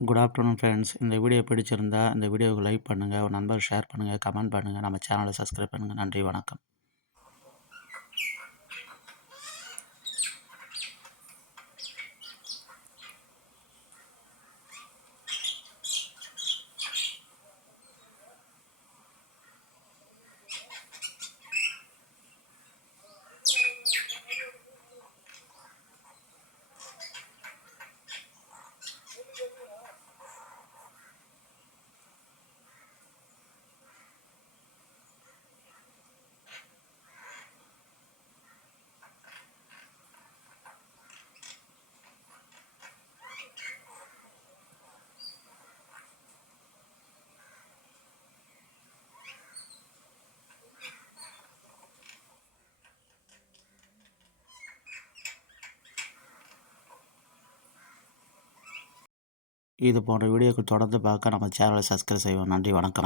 Good afternoon friends. இந்த video பிடிச்சிருந்தா இந்த வீடியோவுக்கு லைக் பண்ணுங்கள், ஒரு நண்பர் ஷேர் பண்ணுங்கள், கமெண்ட் பண்ணுங்கள், நம்ம சேனலை சப்ஸ்கிரைப் பண்ணுங்கள். நன்றி, வணக்கம். இது போன்ற வீடியோக்கள் தொடர்ந்து பார்க்க நம்ம சேனலை சப்ஸ்கிரைப் செய்வோம். நன்றி, வணக்கம்.